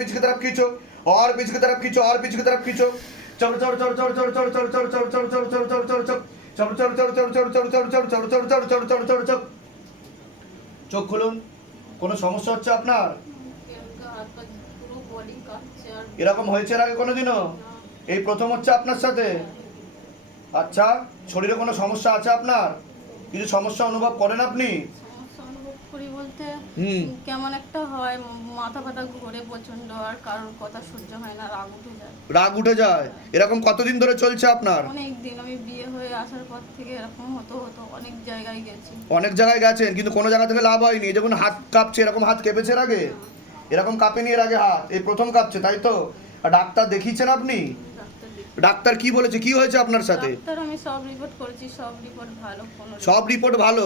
पीछे की तरफ खींचो और पीछे की तरफ खींचो और पीछे की तरफ खींचो चढ़ चढ़ चढ़ चढ़ चढ़ चढ़ चढ़ चढ़ चढ़ चढ़ चढ़ चढ़ चढ़ चढ़ चढ़ चढ़ चढ़ चढ़ चढ़ चढ़ चढ़ चढ़ चढ़ चढ़ चढ़ चढ़ चढ़ চড় চড় চড় চোখ খুলুন কোনো সমস্যা হচ্ছে আপনার কেমন হাত পা পুরো বডি কাঁপছে আর এরকম হয়েছে এর আগে কোনোদিনও এই প্রথম হচ্ছে আপনার সাথে আচ্ছা শরীরে কোনো সমস্যা আছে আপনার কিছু সমস্যা অনুভব করেন আপনি সমস্যা অনুভব করি বলতে হুম। কেমন একটা হয় মাথা ফাথা ঘুরে প্রচণ্ড আর কারোর কথা সহ্য হয় না রাগ উঠে যায়। রাগ উঠে যায়? এরকম কতদিন ধরে চলছে আপনার? অনেক দিন আমি বিয়ে হয়ে আসার পর থেকে এরকম হতো হতো অনেক জায়গায় গেছি। অনেক জায়গায় গেছেন কিন্তু কোনো জায়গা থেকে লাভ হয়নি। যখন হাত কাঁপছে এরকম হাত কেঁপেছে এর আগে? এরকম কাঁপেনি এর আগে হাত? এই প্রথম কাঁপছে তাই তো? ডাক্তার দেখিয়েছেন আপনি? ডাক্তার কি বলেছে? কি হয়েছে আপনার সাথে? ডাক্তার আমি সব রিপোর্ট করেছি সব রিপোর্ট ভালো সব রিপোর্ট ভালো?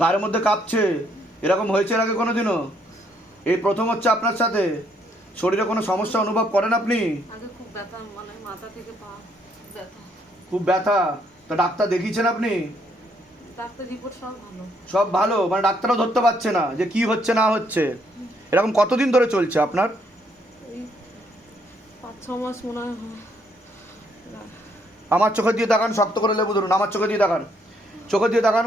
গায়ের মধ্যে কাঁপছে। এরকম হয়েছে এর আগে কোনোদিনও? এই প্রথম হচ্ছে আপনার সাথে। শরীরে কোনো সমস্যা অনুভব করেন আপনি? খুব ব্যথা মানে তো ডাক্তার দেখিয়েছেন আপনি? সব ভালো। মানে ডাক্তারও ধরতে পারছে না যে কি হচ্ছে না হচ্ছে। এরকম কতদিন ধরে চলছে আপনার? আমার চোখে দিয়ে তাকান শক্ত করে লেবু ধরুন। আমার চোখে দিয়ে তাকান। চোখে দিয়ে তাকান।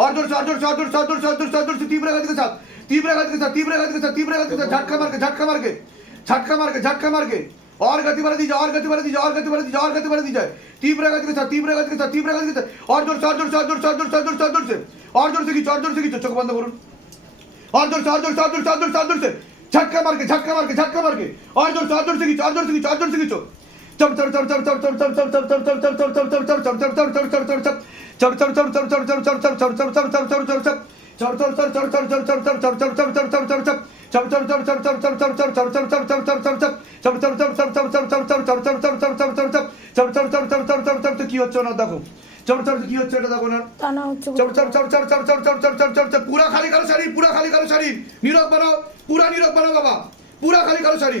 और जोर से और जोर से और जोर से और जोर से और जोर से और जोर से तीव्र गति के साथ तीव्र गति के साथ तीव्र गति के साथ तीव्र गति के साथ झटका मार के झटका मार के झटका मार के झटका मार के और गति बढ़ा दीजिए और गति बढ़ा दीजिए और गति बढ़ा दीजिए और गति बढ़ा दीजिए तीव्र गति के साथ तीव्र गति के साथ तीव्र गति के साथ और जोर से और जोर से और जोर से और जोर से और जोर से और जोर से खींचो और जोर से खींचो चोख बंद करो और जोर से और जोर से और जोर से और जोर से और जोर से झटका मार के झटका मार के झटका मार के और जोर से और जोर से खींचो और जोर से खींचो और जोर से खींचो কি হচ্ছে না দেখো চড়চড় কি হচ্ছে এটা দেখো না চড়চড় চড়চড় চড়চড় চড়চড় চড়চড় পুরা খালি কালো শাড়ি, পুরা খালি কালো শাড়ি। নীরব বানাও, পুরা নীরব বানাও বাবা। পুরা খালি কালো শাড়ি।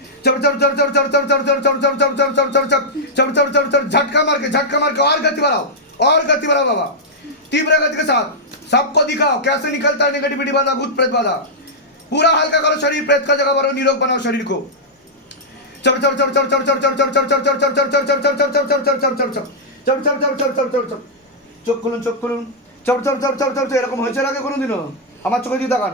চড় চড় চড় চড় চড় চড় চড় চড় চড় চড় চড় চড় চড় চড় চড় চড় झटका मार के झटका मार के और गति बढ़ाओ और गति बढ़ाओ बाबा तीव्र गति के साथ सबको दिखाओ कैसे निकलता है नेगेटिविटी बाधा भूत प्रेत बाधा पूरा हल्का करो शरीर प्रेत का जगह भरो निरोग बनाओ शरीर को चढ़ चढ़ चढ़ चढ़ चढ़ चढ़ चढ़ चढ़ चढ़ चढ़ चढ़ चढ़ चढ़ चढ़ चढ़ चल चढ़ चढ़ चढ़ चढ़ চল চল চল চল চল চল চল চোখ খুলুন চোখ খুলুন চল চল চল চল চল এরকম হয়েছে আগে কোনোদিনও আমার চোখে দিয়ে দেখান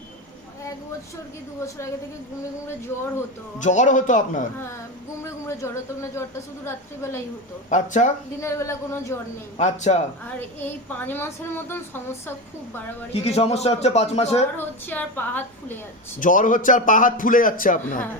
বছর কি দু বছর আগে থেকে গুমড়ে গুমড়ে জ্বর হতো। জ্বর হতো আপনার? হ্যাঁ গুমড়ে গুমড়ে জ্বর হতো। না জ্বরটা শুধু রাত্রিবেলাই হতো। আচ্ছা। দিনের বেলা কোনো জ্বর নেই। আচ্ছা। আর এই পাঁচ মাসের মতন সমস্যা খুব বাড়াবাড়ি কি কি সমস্যা হচ্ছে পাঁচ মাসে? জ্বর হচ্ছে আর পা হাত ফুলে যাচ্ছে। জ্বর হচ্ছে আর পা হাত ফুলে যাচ্ছে আপনার। হ্যাঁ।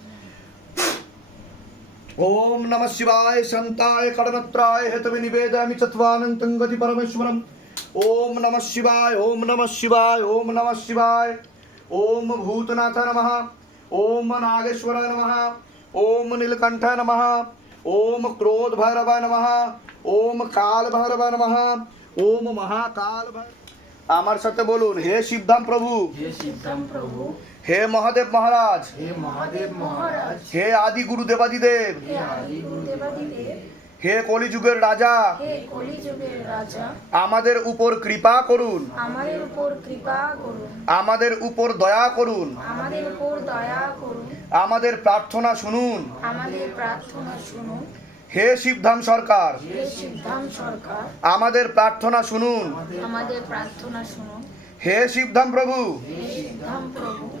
ओम नमः शिवाय शांताय कडनत्राय हेतवे निवेदयामि चत्वानन्तं गति परमेश्वरम् ओम नमः शिवाय ओम नमः शिवाय ओम नमः शिवाय ओम भूतनाथ नमः ओम नागेश्वराय नमः ओम नीलकंठाय नमः ओम क्रोध भैरवाय नमः ओम काल भैरवाय नमः ওম মহাকাল ভৈ- আমার সাথে বলুন হে শিবধাম প্রভু হে শিবধাম প্রভু হে মহাদেব মহারাজ। হে মহাদেব মহারাজ। হে আদি গুরু দেবাদিদেব হে আদি গুরু দেবাদিদেব হে কলিযুগের রাজা। হে কলিযুগের রাজা। আমাদের উপর কৃপা করুন। আমাদের উপর কৃপা করুন। আমাদের উপর দয়া করুন। আমাদের উপর দয়া করুন। আমাদের প্রার্থনা শুনুন। আমাদের প্রার্থনা শুনুন। হে শিবধাম সরকার। হে সিদ্ধাম সরকার। আমাদের প্রার্থনা শুনুন। আমাদের প্রার্থনা শুনুন। হে শিবধাম প্রভু। হে সিদ্ধাম প্রভু।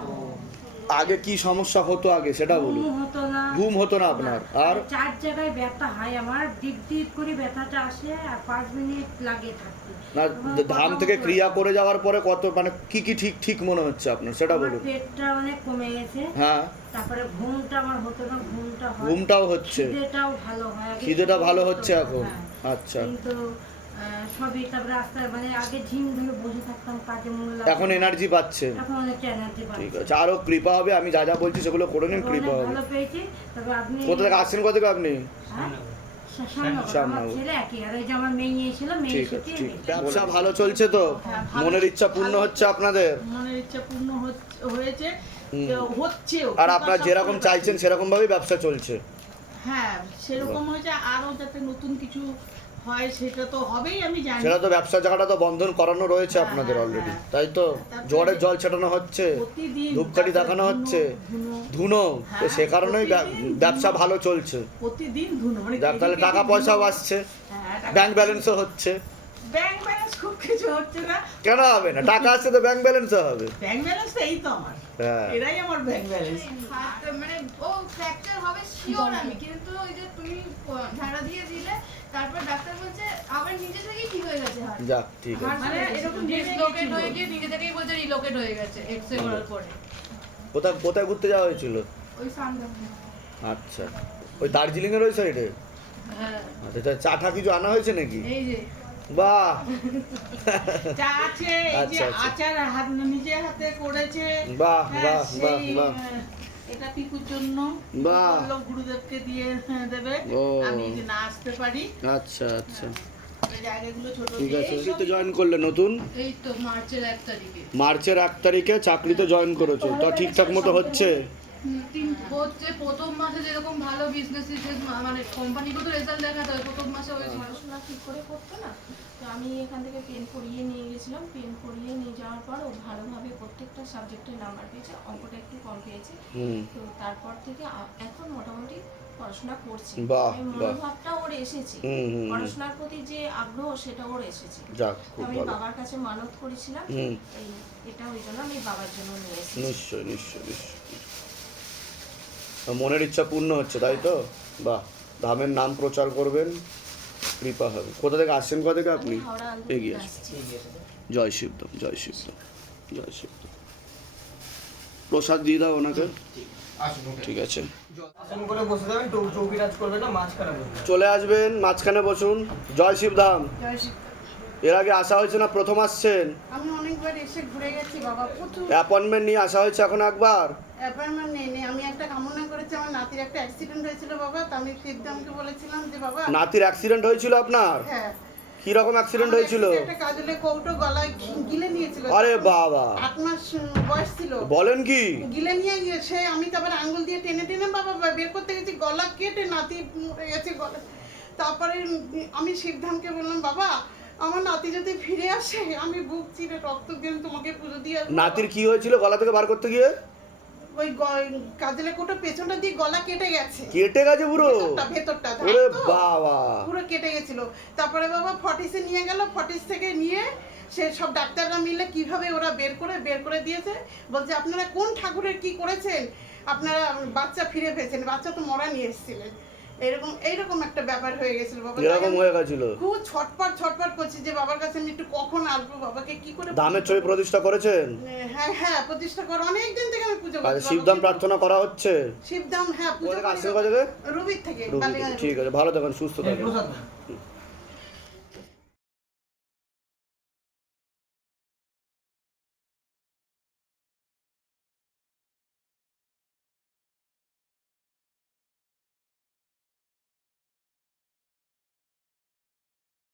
আগে কি সমস্যা হতো আগে সেটা বলুন। ঘুম হতো না। ঘুম হতো না আপনার আর? চার জায়গায় ব্যথা হয় আমার ডিপ ডিপ করে ব্যথাটা আসে আর পাঁচ মিনিট লাগে থাকতে। না ধাম থেকে ক্রিয়া করে যাওয়ার পরে কত মানে কি কি ঠিক ঠিক মনে হচ্ছে আপনার সেটা বলুন। পেটটা অনেক কমে গেছে। হ্যাঁ। তারপরে ঘুমটা আমার হতো না ঘুমটা হয়। ঘুমটাও হচ্ছে। খিদেটাও ভালো হয় খিদেটা ভালো হচ্ছে এখন। হ্যাঁ। আচ্ছা। কিন্তু সবই তারপরে রাস্তায় মানে আগে ঝিম ধরে বসে থাকতাম কাজে মন এখন এনার্জি পাচ্ছেন এখন অনেক এনার্জি ঠিক আছে আরও কৃপা হবে আমি যা যা বলছি সেগুলো করে নিন কৃপা হবে। ভালো পেয়েছি। তবে আপনি কোথা থেকে আসছেন কোথা থেকে আপনি? হ্যাঁ? ব্যবসা ভালো চলছে তো? মনের ইচ্ছা পূর্ণ হচ্ছে আপনাদের? মনের ইচ্ছা পূর্ণ হচ্ছে- হয়েছে। হচ্ছেও। আর আপনার যেরকম চাইছেন সেরকম ভাবেই ব্যবসা চলছে। হ্যাঁ সেরকম হয়েছে আরও যাতে নতুন কিছু হয় সেটা তো হবেই আমি জানি। সেটা তো ব্যবসা জায়গাটা তো বন্ধন করানো রয়েছে হ্যাঁ, আপনাদের হ্যাঁ, অলরেডি হ্যাঁ। তাই তো জোয়ারের জল ছেটানো হচ্ছে ধূপকাঠি দেখানো হচ্ছে ধুনো, তো হ্যাঁ, সে কারণেই ব্যবসা ভালো চলছে। প্রতিদিন ধুনো মানে তাহলে টাকা পয়সাও আসছে হ্যাঁ, ব্যাংক ব্যালেন্সও হচ্ছে। ব্যাংক ব্যালেন্স খুব কিছু হচ্ছে না। কেন হবে না? টাকা আসছে তো ব্যাংক ব্যালেন্সও হবে। ব্যাংক ব্যালেন্স এই তো আমার। হ্যাঁ এরাই আমার ব্যাংক ব্যালেন্স মানে ও ফ্র্যাকচার হবে শিওর আমি কিন্তু ওই যে তুমি ঝাড়া দিয়ে দিলে তারপর ডাক্তার বলছে আবার নিজে থেকেই ঠিক হয়ে গেছে হাত যাক ঠিক আছে। মানে এরকম ডিসলোকেট হয়ে গিয়ে নিজে থেকেই বলছে রিলোকেট হয়ে গেছে এক্সরে করার পরে। কোথায় কোথায় ঘুরতে যাওয়া হয়েছিল? ওই আচ্ছা। ওই দার্জিলিং এর ওই সাইডে হ্যাঁ। আচ্ছা চাটা কিছু আনা হয়েছে নাকি? এই যে। বাহ। চা আছে এই যে আচ্ছা, আচ্ছা। আচার হাত নিজে হাতে করেছে। বাহ বাহ বাহ বাহ। এটা পিকুর জন্য। বাহ। গুরুদেবকে দিয়ে দেবে। ও। আমি না আসতে পারি। ওই জায়গাগুলো ছোট ঠিক আছে চাকরিতে জয়েন করলে নতুন? এই তো মার্চের এক তারিখে। মার্চের এক তারিখে চাকরিতে জয়েন করেছ। তো ঠিকঠাক মতো হচ্ছে? হচ্ছে প্রথম মাসে যেরকম ভালো বিজনেস মানে কোম্পানিকে তো রেজাল্ট দেখাতে হয় প্রথম মাসে ওই পড়াশোনা ঠিক করে করতো না। তো আমি এখান থেকে পেন পড়িয়ে নিয়ে গেছিলাম। পেন পড়িয়ে নিয়ে যাওয়ার পর ও ভালোভাবে প্রত্যেকটা সাবজেক্টে নাম্বার পেয়েছে অঙ্কটা একটু কম পেয়েছে। হুম। তো তারপর থেকে এখন মোটামুটি পড়াশোনা করছি। মনোভাবটা ওর এসেছে। পড়াশোনার প্রতি যে আগ্রহ সেটা ওর এসেছে। আমি বাবার কাছে মানত করেছিলাম। এটা ওই জন্য আমি বাবার জন্য নিয়ে এসেছি। নিশ্চয় নিশ্চয় নিশ্চয় তো মনের ইচ্ছা পূর্ণ হচ্ছে তাই তো? বাহ ধামের নাম প্রচার করবেন কৃপা হবে। কোথা থেকে আসছেন কোথা থেকে আপনি? এগিয়ে থেকে আসুন। আসছি। জয় শিবদম জয় শিবদম জয় শিবদম প্রসাদ দিয়ে দাও ওনাকে। ঠিক আছে। আসন করে বসে যাবেন চৌ- চৌকিরাজ করবে না মাঝখানে বসবে চলে আসবেন মাঝখানে বসুন। জয় শিবধাম। এর আগে আসা হয়েছে না প্রথম আসছেন? আমি অনেকবার এসে ঘুরে গেছি বাবা প্রচুর। অ্যাপয়েন্টমেন্ট নিয়ে আসা হয়েছে এখন একবার? অ্যাপয়েন্টমেন্ট আমি একটা কামনা করেছি আমার নাতির একটা অ্যাক্সিডেন্ট হয়েছিল বাবা তো আমি শিবদামকে বলেছিলাম যে বাবা নাতির অ্যাক্সিডেন্ট হয়েছিল আপনার? হ্যাঁ। কি রকম অ্যাক্সিডেন্ট হয়েছিল? একটা কাজলে কৌটো গলায় গিলে নিয়েছিল আরে বাবা। আট মাস বয়স ছিল। বলেন কি? গিলে নিয়ে সে আমি তারপর আঙ্গুল দিয়ে টেনে টেনে বাবা বের করতে গেছি গলা কেটে নাতি মরে গেছে গলা। তারপরে আমি শিবধামকে বললাম বাবা আমার নাতি যদি ফিরে আসে আমি বুক চিরে রক্ত দিয়ে তোমাকে পুজো দিয়ে নাতির কি হয়েছিল গলা থেকে বার করতে গিয়ে? ওই গ- কাজলে কোটো পেছনটা দিয়ে গলা কেটে গেছে। কেটে গেছে পুরো? ভেতরটা ভেতরটা ওরে বাবা। পুরো কেটে গেছিল। তারপরে বাবা ফটিসে নিয়ে গেল ফটিস থেকে নিয়ে সে সব ডাক্তাররা মিলে কীভাবে ওরা বের করে বের করে দিয়েছে। বলছে আপনারা কোন ঠাকুরের কি করেছেন? আপনারা বাচ্চা ফিরে পেয়েছেন বাচ্চা তো মরা নিয়ে এসেছিলেন। এরকম এইরকম একটা ব্যাপার হয়ে গেছিল বাবা। এরকম হয়ে গেছিল। খুব ছটপট ছটপট করছি যে বাবার কাছে আমি একটু কখন আসব বাবাকে কি করে দামের ছবি প্রতিষ্ঠা করেছেন? হ্যাঁ হ্যাঁ প্রতিষ্ঠা করা অনেক দিন থেকে আমি পুজো করছি। শিবধাম প্রার্থনা করা হচ্ছে? শিবধাম হ্যাঁ পূজা থেকে? রবির থেকে ঠিক আছে ভালো থাকেন সুস্থ থাকেন।